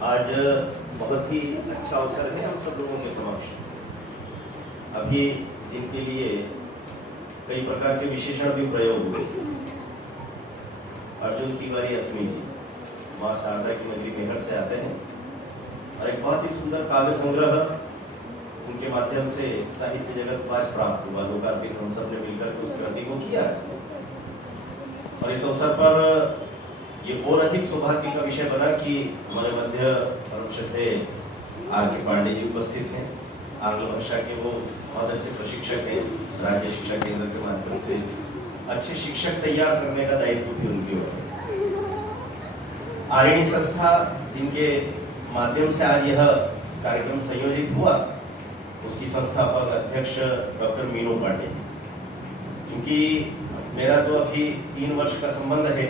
आज बहुत ही अच्छा अवसर है हम सब लोगों के समक्ष। अभी जिनके लिए कई प्रकार के विशेषण भी प्रयोग हुए, अर्जुन तिवारी अस्मी जी माँ शारदा की नगरी मेहर से आते हैं और एक बहुत ही सुंदर काव्य संग्रह उनके माध्यम से साहित्य जगत को आज प्राप्त हुआ। लोकार्पित हम सब ने मिलकर के उस कृति को किया और इस अवसर पर ये और अधिक सौभाग्य का विषय बना कि हमारे मध्य परम श्रद्धेय R.K. पांडे जी उपस्थित हैं। आंग्ल भाषा के वो बहुत अच्छे प्रशिक्षक हैं। राज्य शिक्षा केंद्र के माध्यम से अच्छे शिक्षक तैयार करने का दायित्व भी उनकी ओर है। आरिणी संस्था जिनके माध्यम से आज यह कार्यक्रम संयोजित हुआ, उसकी संस्थापक अध्यक्ष डॉक्टर मीनू पांडे जी। क्योंकि मेरा तो अभी 3 वर्ष का संबंध है,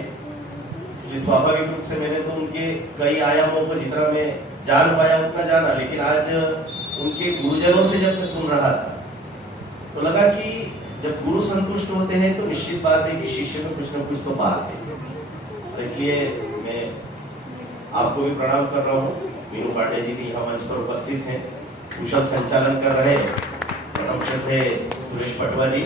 इसलिए स्वाभाविक रूप से मैंने तो उनके कई आयामों को जितना मैं जान पाया उतना जाना, लेकिन आज उनके गुरुजनों से जब मैं सुन रहा था तो लगा कि जब गुरु संतुष्ट होते हैं तो निश्चित बात है कि शिष्य में कुछ न कुछ तो बात है। और इसलिए मैं आपको भी प्रणाम कर रहा हूँ। मीनू पांडे जी भी यहाँ मंच पर उपस्थित हैं, कुशल संचालन कर रहे हैं परम श्रद्धेय सुरेश पटवा जी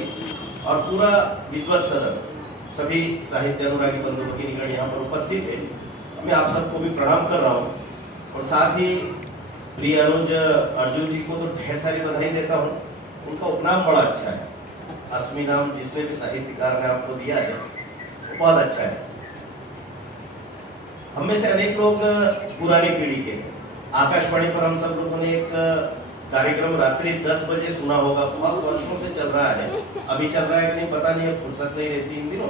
और पूरा विद्वत सदन, सभी साहित्य अनुरागी बंधु भगिनीगण यहाँ पर उपस्थित है। मैं आप सबको भी प्रणाम कर रहा हूँ और साथ ही प्रिय अनुज अर्जुन जी को तो ढेर सारी बधाई देता हूँ। उनका उपनाम बड़ा अच्छा है, अस्मी नाम जिसने भी साहित्यकार ने आपको दिया है वो बहुत अच्छा है। हम में से अनेक लोग पुरानी पीढ़ी के हैं। आकाशवाणी पर हम सब लोगों ने एक कार्यक्रम रात्रि 10 बजे सुना होगा, बहुत वर्षों से चल रहा है। अभी चल रहा है कि नहीं पता नहीं, फुर्सत नहीं रहती इन दिनों,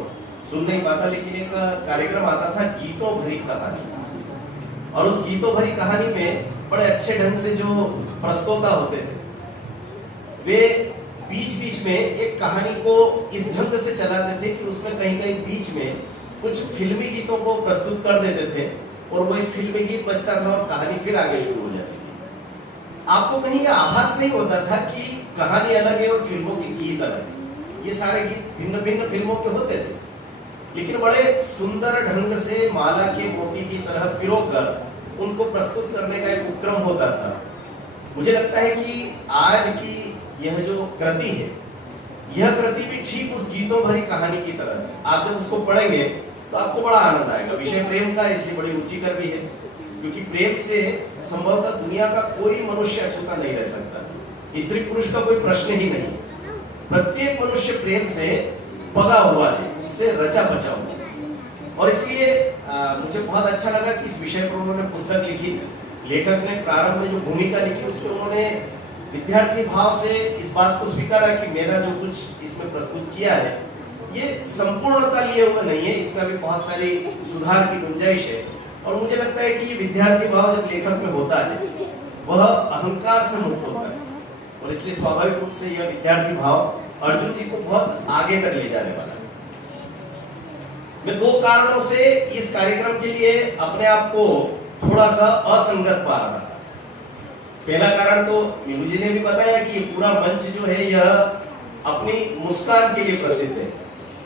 सुन नहीं पाता, लेकिन एक कार्यक्रम आता था गीतों भरी कहानी। और उस गीतों भरी कहानी में बड़े अच्छे ढंग से जो प्रस्तोता होते थे वे बीच बीच में एक कहानी को इस ढंग से चलाते थे कि उसमें कहीं कहीं बीच में कुछ फिल्मी गीतों को प्रस्तुत कर देते थे और वो एक फिल्मी गीत बजता था और कहानी फिर आगे शुरू हो जाती थी। आपको कहीं यह आभास नहीं होता था कि कहानी अलग है और फिल्मों के गीत अलग है। ये सारे गीत भिन्न भिन्न फिल्मों के होते थे, लेकिन बड़े सुंदर ढंग से माला के मोती की तरह पिरोकर उनको प्रस्तुत करने का एक उपक्रम होता था। मुझे लगता है कि आज की यह जो कृति है, यह कृति भी ठीक उस गीतों भरी कहानी की तरह है। आप जब उसको पढ़ेंगे तो आपको बड़ा आनंद आएगा। विषय प्रेम का, इसलिए बड़ी रुचिकर भी है, क्योंकि प्रेम से संभवतः दुनिया का कोई मनुष्य अछूता नहीं रह सकता। स्त्री पुरुष का कोई प्रश्न ही नहीं। प्रत्येक मनुष्य प्रेम से पगा हुआ है, उससे रचा बचा हुआ है। और इसलिए मुझे बहुत अच्छा लगा कि इस विषय पर उन्होंने पुस्तक लिखी। लेखक ने प्रारंभ में जो भूमिका लिखी उसमें उन्होंने विद्यार्थी भाव से इस बात को स्वीकारा कि मेरा जो कुछ इसमें प्रस्तुत किया है ये संपूर्णता लिए हुए नहीं है, इसमें अभी बहुत सारी सुधार की गुंजाइश है। और मुझे लगता है कि ये विद्यार्थी भाव जब लेखक में होता है वह अहंकार से मुक्त होता है और इसलिए स्वाभाविक रूप से यह विद्यार्थी भाव अर्जुन जी को बहुत आगे तक ले जाने वाला है। मैं 2 कारणों से इस कार्यक्रम के लिए अपने आप को थोड़ा सा असंगत पा रहा था। पहला कारण तो मीनू जी ने भी बताया कि ये पूरा मंच जो है यह अपनी मुस्कान के लिए प्रसिद्ध है।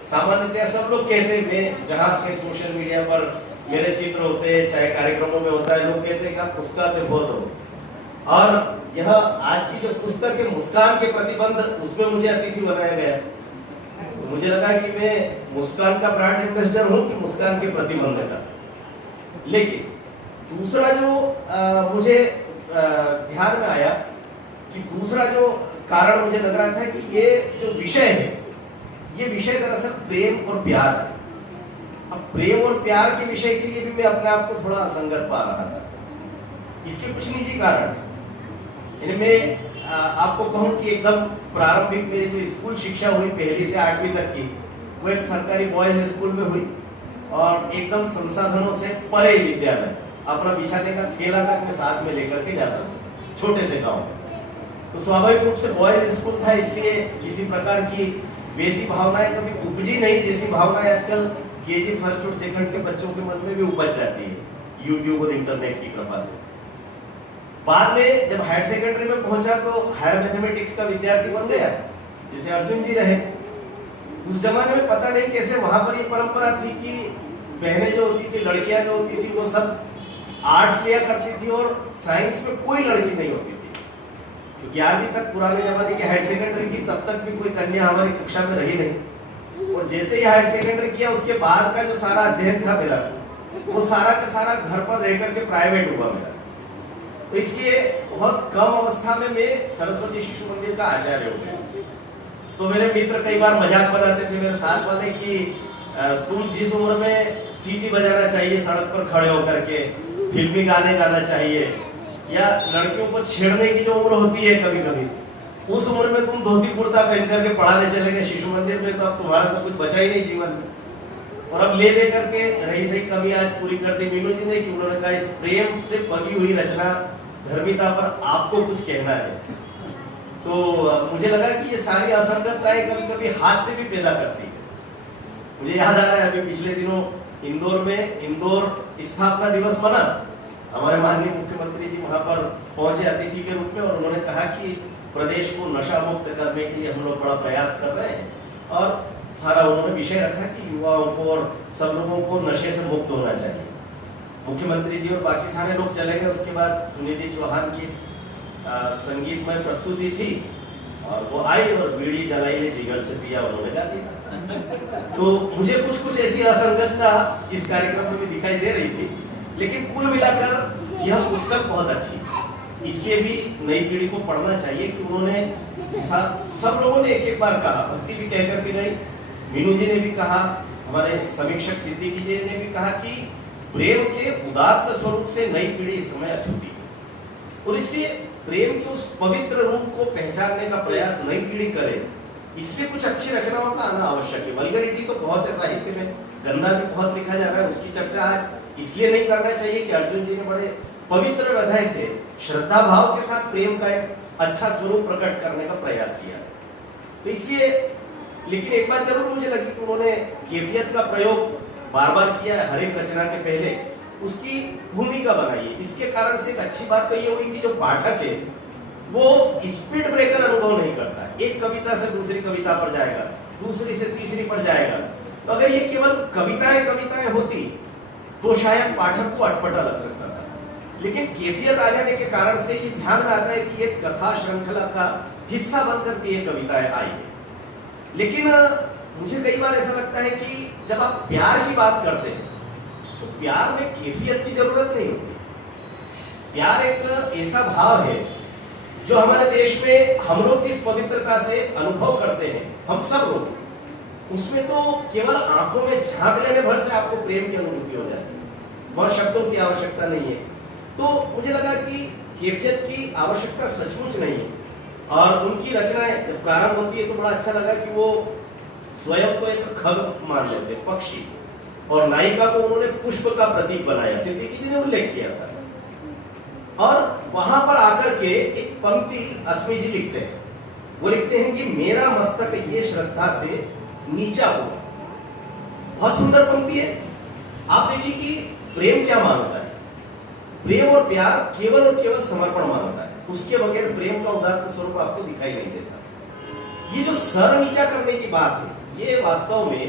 सामान्यतः सब लोग कहते हैं, मैं जहां कहीं सोशल मीडिया पर मेरे चित्र होते हैं, चाहे कार्यक्रमों में होता है, लोग कहते हैं कि आप मुस्कुराते बहुत हो। और यह आज की जो पुस्तक है मुस्कान के प्रतिबंध, उसमें मुझे अतिथि बनाया गया। तो मुझे लगा कि मैं मुस्कान का ब्रांड एम्बेसडर हूं कि मुस्कान के प्रतिबंध का। लेकिन दूसरा जो मुझे ध्यान में आया कि दूसरा जो कारण मुझे लग रहा था कि ये जो विषय है, ये विषय दरअसल प्रेम और प्यार है। अब प्रेम और प्यार के विषय के लिए भी मैं अपने आप को थोड़ा असंगत पा रहा था। इसके कुछ निजी कारण है। मैं आपको कहूं कि एकदम प्रारंभिक मेरी जो स्कूल शिक्षा हुई 1ली से 8वीं तक की, वो एक सरकारी बॉयज स्कूल में हुई और एकदम संसाधनों से परे विद्यालय। अपना बिछाने का थैला तक मैं साथ में लेकर के जाता था, छोटे से गांव। तो स्वाभाविक रूप से बॉयज स्कूल था, इसलिए किसी प्रकार की वैसी भावनाएं कभी उपजी नहीं जैसी भावनाएं आजकल केजी 1st और 2nd के बच्चों के मन में भी उपज जाती है यूट्यूब और इंटरनेट की कृपा से। बाद में जब हायर सेकेंडरी में पहुंचा तो हायर मैथमेटिक्स का विद्यार्थी बन गया, जैसे अर्जुन जी रहे। उस जमाने में पता नहीं कैसे वहां पर ये परंपरा थी कि बहनें जो होती थी, लड़कियां जो होती थी, वो सब आर्ट्स लिया करती थी और साइंस में कोई लड़की नहीं होती थी। तो 11वीं तक पुराने जमाने की हायर सेकेंडरी की, तब तक भी कोई कन्या हमारी कक्षा में रही नहीं। और जैसे ही हायर सेकेंडरी किया उसके बाद का जो सारा अध्ययन था मेरा, वो सारा का सारा घर पर रह करके प्राइवेट हुआ मेरा। तो इसलिए बहुत कम अवस्था में मैं सरस्वती शिशु मंदिर का आचार्य हो गया। तो मेरे मित्र कई बार मजाक बनाते थे मेरे साथ वाले कि तुम जिस उम्र में सीटी बजाना चाहिए सड़क पर खड़े होकर के, फिल्मी गाने गाना चाहिए, या लड़कियों को छेड़ने की जो उम्र होती है कभी कभी, उस उम्र में तुम धोती कुर्ता पहन करके पढ़ाने चले गए शिशु मंदिर में, तो अब तुम्हारा तो कुछ बचा ही नहीं जीवन में। और अब ले दे करके रही सही कमी आज पूरी कर दी मीनू जी ने कि उन्होंने कहा इस प्रेम से पगी हुई रचना धर्मिता पर आपको कुछ कहना है। तो मुझे लगा कि ये सारी असंगतताएं कभी कभी हास्य भी पैदा करती है। मुझे याद आ रहा है अभी पिछले दिनों इंदौर में इंदौर स्थापना दिवस मना, हमारे माननीय मुख्यमंत्री जी वहां पर पहुंचे अतिथि के रूप में, और उन्होंने कहा कि प्रदेश को नशा मुक्त करने के लिए हम लोग बड़ा प्रयास कर रहे हैं, और सारा उन्होंने विषय रखा कि युवाओं को और सब लोगों को नशे से मुक्त होना चाहिए। मुख्यमंत्री जी और बाकी सारे लोग चले गए। उसके बाद सुनिधि चौहान की संगीतमय प्रस्तुति थी, और वो आई और बीड़ी जलाई ले जिगर से पिया, उन्होंने गा दिया। तो मुझे कुछ कुछ ऐसी असंगतता इस कार्यक्रम में भी दिखाई दे रही थी, लेकिन कुल मिलाकर यह पुस्तक बहुत अच्छी है। इसलिए भी नई पीढ़ी को पढ़ना चाहिए कि उन्होंने सब लोगों ने एक एक बार कहा, भक्ति भी कह करके गई, मीनू जी ने भी कहा, हमारे समीक्षक सिद्दीकी जी ने भी कहा कि प्रेम के उदात्त स्वरूप से नई पीढ़ी इस समय अछूती है, और इसलिए प्रेम के उस पवित्र रूप को पहचानने का प्रयास नई पीढ़ी करे। इसलिए कुछ अच्छी रचनाओं का आना आवश्यक है। वल्गरिटी तो बहुत है साहित्य में, गंदा भी बहुत लिखा जा रहा है, उसकी चर्चा आज इसलिए नहीं करना चाहिए कि अर्जुन जी ने बड़े पवित्र हृदय से श्रद्धा भाव के साथ प्रेम का एक अच्छा स्वरूप प्रकट करने का प्रयास किया। तो इसलिए, लेकिन एक बात जरूर मुझे लगी कि उन्होंने कैफियत का प्रयोग बार बार किया हर एक रचना के पहले, उसकी भूमिका बनाई है। इसके कारण से एक अच्छी बात तो ये हुई कि जो पाठक है वो स्पीड ब्रेकर अनुभव नहीं करता, एक कविता से दूसरी कविता पर जाएगा, दूसरी से तीसरी पर जाएगा। तो अगर ये केवल कविताएं होती तो शायद पाठक को अटपटा लग सकता था, लेकिन कैफियत आ जाने के कारण से ये ध्यान में आता है कि एक कथा श्रृंखला का हिस्सा बनकर के ये कविताएं आई है। लेकिन मुझे कई बार ऐसा लगता है कि जब आप प्यार की बात करते हैं तो प्यार में कैफियत की जरूरत नहीं होती। प्यार एक ऐसा भाव है जो हमारे देश में हम लोग जिस पवित्रता से अनुभव करते हैं, हम सब लोग, उसमें तो केवल आंखों में झांक लेने भर से आपको प्रेम की अनुभूति हो जाती है, वहां शब्दों की आवश्यकता नहीं है। तो मुझे लगा कि कैफियत की आवश्यकता सचमुच नहीं है, और उनकी रचनाएं जब प्रारंभ होती है तो बड़ा अच्छा लगा कि वो स्वयं को एक खग मान लेते, पक्षी, और नायिका को उन्होंने पुष्प का प्रतीक बनाया, सिद्दीकी जी ने उल्लेख किया था। और वहां पर आकर के एक पंक्ति अस्मी जी लिखते हैं, वो लिखते हैं कि मेरा मस्तक ये श्रद्धा से नीचा हो। बहुत सुंदर पंक्ति है। आप देखिए कि प्रेम क्या मांगता है। प्रेम और प्यार केवल और केवल समर्पण मांगता है, उसके बगैर प्रेम का उदात्त स्वरूप आपको दिखाई नहीं देता। ये जो सर नीचा करने की बात है, ये वास्तव में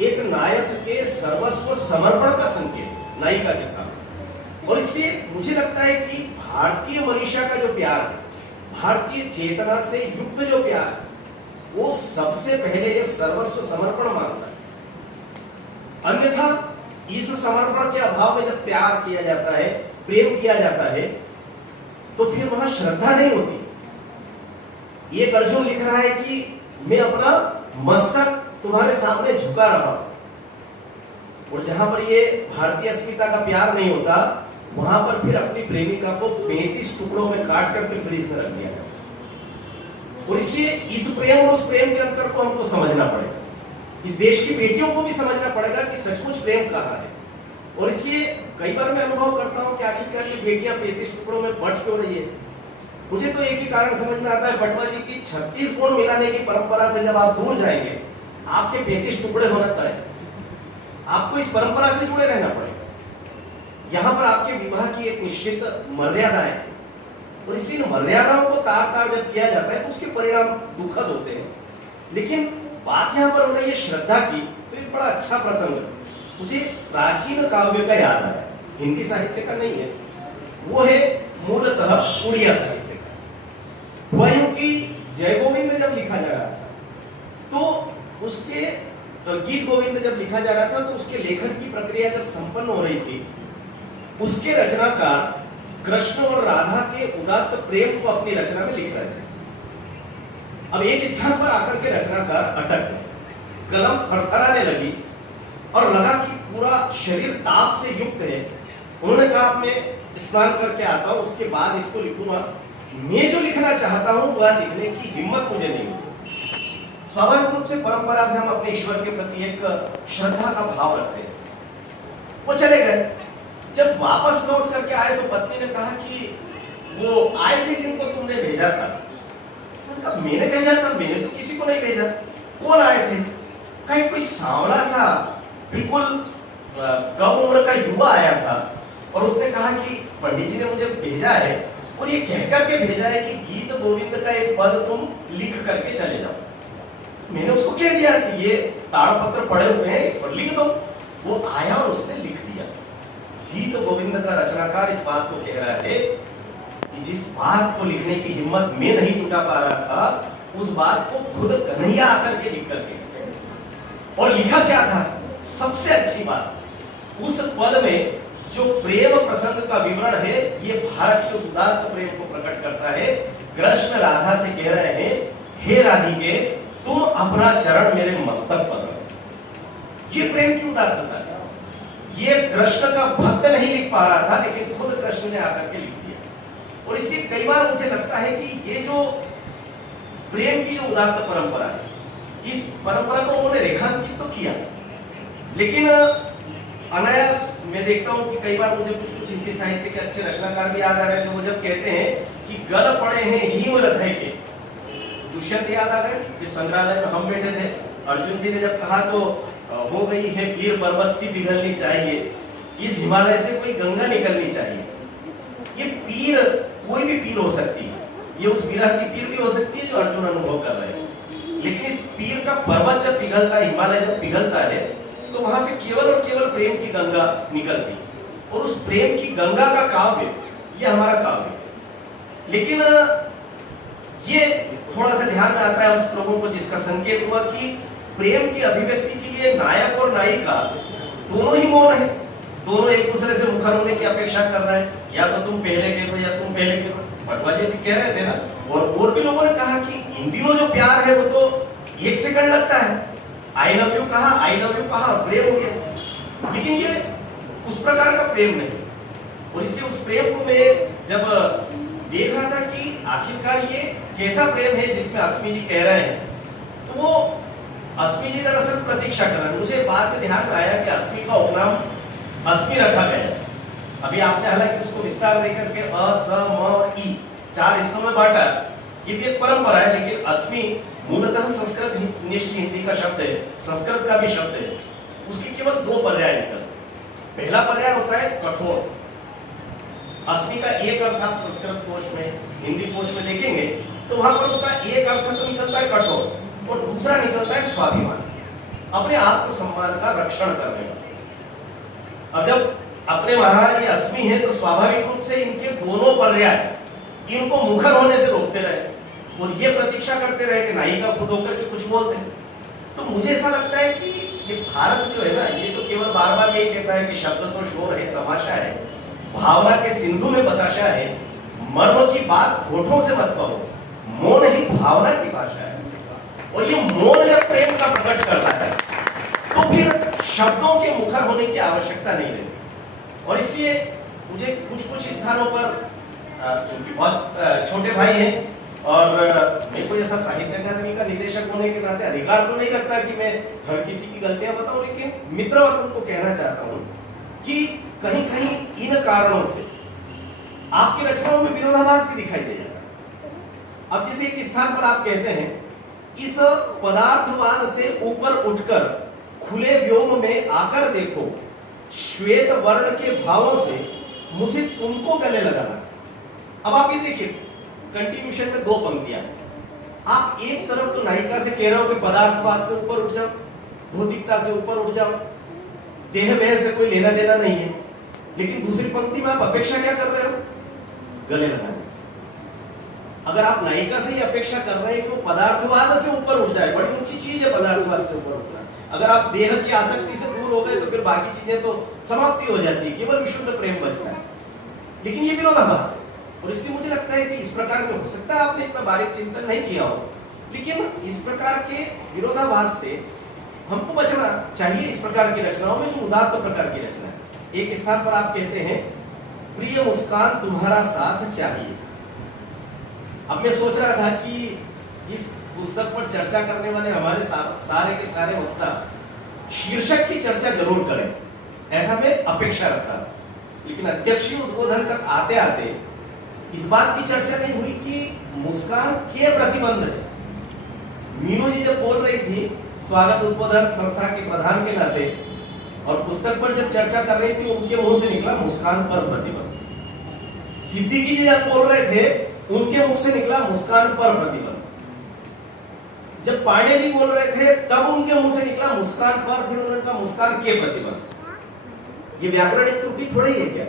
एक नायक के सर्वस्व समर्पण का संकेत है नायिका के सामने। और इसलिए मुझे लगता है कि भारतीय मनीषा का जो प्यार है, भारतीय चेतना से युक्त जो प्यार है, वो सबसे पहले ये सर्वस्व समर्पण मांगता है। अन्यथा इस समर्पण के अभाव में जब प्यार किया जाता है, प्रेम किया जाता है, तो फिर वहां श्रद्धा नहीं होती। ये अर्जुन लिख रहा है कि मैं अपना मस्तक तुम्हारे सामने झुका रहा हूं, और जहां पर ये भारतीय अस्मिता का प्यार नहीं होता, वहां पर फिर अपनी प्रेमिका को 35 टुकड़ों में काट कर फिर फ्रीज में रख दिया जाता। और इसलिए इस प्रेम और उस प्रेम के अंतर को हमको समझना पड़ेगा। इस देश की बेटियों को भी समझना पड़ेगा कि सचमुच प्रेम कहाँ है। और इसलिए कई बार मैं अनुभव करता हूं कि आखिरकार ये बेटियां 35 टुकड़ों में बट क्यों रही है। मुझे तो एक ही कारण समझ में आता है, बटवा जी की 36 गुण मिलाने की परंपरा से जब आप दूर जाएंगे, आपके 35 टुकड़े होना तय है। आपको इस परंपरा से जुड़े रहना पड़ेगा। यहाँ पर आपके विवाह की एक निश्चित मर्यादा है, और इसलिए मर्यादाओं को तार तार जब किया जाता है तो उसके परिणाम दुखद होते हैं। लेकिन बात यहाँ पर हो रही है श्रद्धा की, तो एक बड़ा अच्छा प्रसंग मुझे प्राचीन काव्य का याद आया। हिंदी साहित्य का नहीं है, वो है मूलतः उड़िया साहित्य का। हुआ यूं कि जय गोविंद जब लिखा जा रहा था तो उसके गीत गोविंद जब लिखा जा रहा था तो उसके लेखन की प्रक्रिया जब संपन्न हो रही थी, उसके रचनाकार कृष्ण और राधा के उदात्त प्रेम को अपनी रचना में लिख रहे थे। अब एक स्थान पर आकर के रचनाकार अटक गए, कलम थरथराने लगी और लगा कि पूरा शरीर ताप से युक्त है। उन्होंने कहा मैं स्नान करके आता हूं, उसके बाद इसको लिखूंगा। मैं जो लिखना चाहता हूं वह लिखने की हिम्मत मुझे नहीं होती। स्वाभाविक रूप से परंपरा से हम अपने ईश्वर के प्रति एक श्रद्धा का भाव रखते हैं। वो चले गए। जब वापस लौट करके आए तो पत्नी ने कहा कि वो आए थे जिनको तुमने भेजा था। मैंने भेजा था? मैंने तो किसी को नहीं भेजा। कौन आए थे? कहीं कोई सांवला सा बिल्कुल कम उम्र का युवा आया था और उसने कहा कि पंडित जी ने मुझे भेजा है और ये कह करके भेजा है कि गीत गोविंद का एक पद तुम लिख करके चले जाओ। मैंने उसको कह दिया कि ये ताड़पत्र पड़े हुए हैं, इस पर लिख दो। वो आया और उसने लिख दिया। गीत गोविंद का रचनाकार इस बात को कह रहा है कि जिस बात को लिखने की हिम्मत मैं नहीं जुटा पा रहा था, उस बात को खुद कन्हैया आकर के लिख करके, और लिखा क्या था? सबसे अच्छी बात, उस पद में जो प्रेम प्रसंग का विवरण है, ये भारत के उस उदात्त प्रेम को प्रकट करता है। कृष्ण राधा से कह रहे हैं, हे राधिके तुम अपना चरण मेरे मस्तक पर रखो। ये प्रेम की उदात्तता है। ये कृष्ण का भक्त नहीं लिख पा रहा था, लेकिन खुद कृष्ण ने आकर के लिख दिया। और इसलिए कई बार मुझे लगता है कि ये जो प्रेम की जो उदात्त परंपरा है, इस परंपरा को उन्होंने रेखांकित तो किया, लेकिन अनायास मैं देखता हूं कि कई बार मुझे कुछ हिंदी साहित्य के अच्छे रचनाकार भी याद आ रहे हैं, जो वो जब कहते हैं कि गल पड़े हैं हिम हृदय के, दुष्यंत याद आ गए जिस संग्रहालय में हम बैठे थे। अर्जुन जी ने जब कहा तो हो गई है पीर पर्वत सी पिघलनी चाहिए, इस हिमालय से कोई गंगा निकलनी चाहिए। ये पीर कोई भी पीर हो सकती है, ये उस विरह की पीर भी हो सकती है जो अर्जुन अनुभव कर रहे हैं, लेकिन इस पीर का पर्वत जब पिघलता है, हिमालय जब पिघलता है, तो वहां से केवल और केवल प्रेम की गंगा निकलती है। और उस प्रेम की गंगा का काव्य ये हमारा काव्य। लेकिन ये थोड़ा सा ध्यान में आता है उस लोगों को जिसका संकेत हुआ कि प्रेम की अभिव्यक्ति के लिए नायक और नायिका दोनों ही मौन है, दोनों एक दूसरे से मुखर होने की अपेक्षा कर रहे हैं, या तो तुम पहले कह दो या तुम पहले कह दो। भटवाजी भी कह रहे थे ना, और भी लोगों ने कहा कि इन दिनों जो प्यार है वो तो 1 सेकंड लगता है। आई लव यू कहा, आई लव यू कहा, प्रेम हो गया। लेकिन ये उस प्रकार का प्रेम नहीं। और इसलिए उस प्रेम को मैं जब देख रहा था कि आखिरकार ये कैसा प्रेम है जिसमें अस्मी जी कह रहे हैं, तो वो अस्मी जी दरअसल प्रतीक्षा कर रहे हैं। मुझे बाद में ध्यान में आया कि अस्मी का उपनाम अस्मी रखा गया। अभी आपने हालांकि उसको विस्तार देकर के अ, स, म, ई 4 हिस्सों में बांटा। ये भी एक परंपरा है, लेकिन अस्मी मूलतः संस्कृत निष्ठ हिंदी का शब्द है, संस्कृत का भी शब्द है। उसके केवल 2 पर्याय निकलते। पहला पर्याय होता है कठोर। अस्मी का एक अर्थ आप संस्कृत कोश में, हिंदी कोश में देखेंगे तो वहां पर उसका एक अर्थ तो निकलता है कठोर, और दूसरा निकलता है स्वाभिमान, अपने आत्मसम्मान का रक्षण करने का। अब जब अपने महाराज ये अस्मी है तो स्वाभाविक रूप से इनके दोनों पर्याय इनको मुखर होने से रोकते रहे और ये प्रतीक्षा करते रहे कि नायिका खुद होकर के कुछ बोलते हैं। तो मुझे ऐसा लगता है कि ये भारत जो है ना, ये तो केवल बार बार यही कहता है कि शब्द तो शोर है, तमाशा है, भावना के सिंधु में बताशा है, मर्म की बात होठों से मत कहो, मौन ही भावना की भाषा है। और ये मौन जब प्रेम का प्रकट करता है तो फिर शब्दों के मुखर होने की आवश्यकता नहीं रहती। और इसलिए मुझे कुछ स्थानों पर, चूंकि बहुत छोटे भाई हैं और मैं कोई ऐसा साहित्य अकादमी का निदेशक होने के नाते अधिकार तो नहीं रखता कि मैं हर किसी की गलतियां बताऊं, लेकिन मित्रवत उनको कहना चाहता हूं कि कहीं कहीं इन कारणों से आपकी रचनाओं में विरोधाभास भी दिखाई दे जाता है। अब जैसे एक स्थान पर आप कहते हैं, इस पदार्थवाद से ऊपर उठकर खुले व्योम में आकर देखो, श्वेत वर्ण के भावों से मुझे तुमको गले लगाना। अब आप ये देखिए, कंटिन्यूशन में 2 पंक्तियां। आप एक तरफ तो नायिका से कह रहे हो कि पदार्थवाद से ऊपर उठ जाओ, भौतिकता से ऊपर उठ जाओ, देह में से कोई लेना देना नहीं है, लेकिन दूसरी पंक्ति में आप अपेक्षा क्या कर रहे हो? गले लगाने। अगर आप नायिका से ही अपेक्षा कर रहे हैं कि वो पदार्थवाद से ऊपर उठ जाए, बड़ी ऊंची चीज है पदार्थवाद से ऊपर उठना। अगर आप देह की आसक्ति से दूर हो गए तो फिर बाकी चीजें तो समाप्ति हो जाती है, केवल विशुद्ध प्रेम बचता है। लेकिन ये विरोधाभास है, और इसलिए मुझे लगता है कि इस प्रकार के, हो सकता है आपने इतना बारीक चिंतन नहीं किया हो, लेकिन इस प्रकार के विरोधाभास से हमको बचना चाहिए। इस प्रकार की रचनाओं में जो उदात्त प्रकार की रचना है, एक स्थान पर आप कहते हैं प्रिय मुस्कान तुम्हारा साथ चाहिए। अब मैं सोच रहा था कि इस पुस्तक पर चर्चा करने वाले हमारे सारे के सारे वक्ता शीर्षक की चर्चा जरूर करें, ऐसा मैं अपेक्षा रखा। लेकिन अध्यक्षीय उद्बोधन तक आते आते इस बात की चर्चा नहीं हुई कि मुस्कान के प्रतिबंध है। मीनू जी जब बोल रही थी स्वागत उद्बोधन संस्था के प्रधान के नाते, और पुस्तक पर जब चर्चा कर रही थी, उनके मुंह से निकला मुस्कान पर प्रतिबंध। सिद्दीकी जी जब बोल रहे थे, उनके मुंह से निकला मुस्कान पर प्रतिबंध। जब पांडे जी बोल रहे थे, तब उनके मुंह से निकला मुस्कान पर, फिर उन्होंने कहा मुस्कान के प्रतिबंध। ये व्याकरणिक त्रुटि थोड़ी है क्या?